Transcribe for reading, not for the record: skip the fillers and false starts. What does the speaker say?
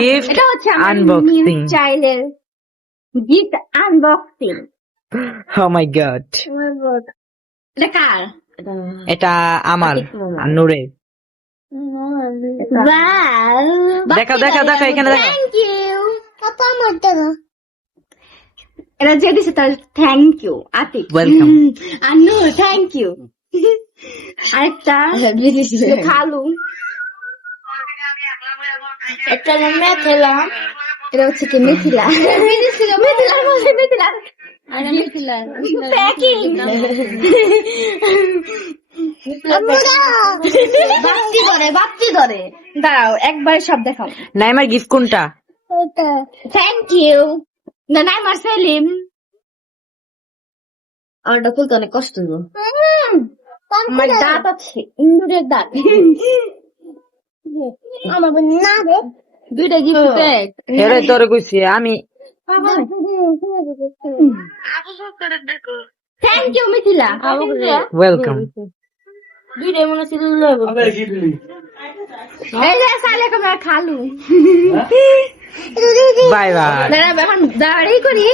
Gift এটা হচ্ছে আমার unboxing. চাইল্ডের gift unboxing. Oh my god. এটা কার? এটা আমার আর নূরের। দেখাও এখানে দেখো। থ্যাংক ইউ পাপা আমার দাও। এটা যে দিছে তার thank you Atik. Welcome. Anu thank you. আরেকটা খালু। একটা মেথিলা। এটা হচ্ছে কি মেথিলা? মেথিলা। প্যাকিং। বাপটি ধরে। দাঁড়াও একবার সব দেখাও। নাইমার গিফট কোনটা? Thank you. না নাইমার সেলিম। আমারটা খুলতে অনেক কষ্ট হলো। আমার দাঁত আছে ইন্দুরের দাঁত। আমার না রে দুইটা গিফট দেখ। এরে তোরে কইছি আমি। Thank you Mithila. ওয়েলকাম। দুইটা মনে ছিল এই যে সালেকম খালু। Bye bye. দাঁড়া এখন দাঁড়াই করি।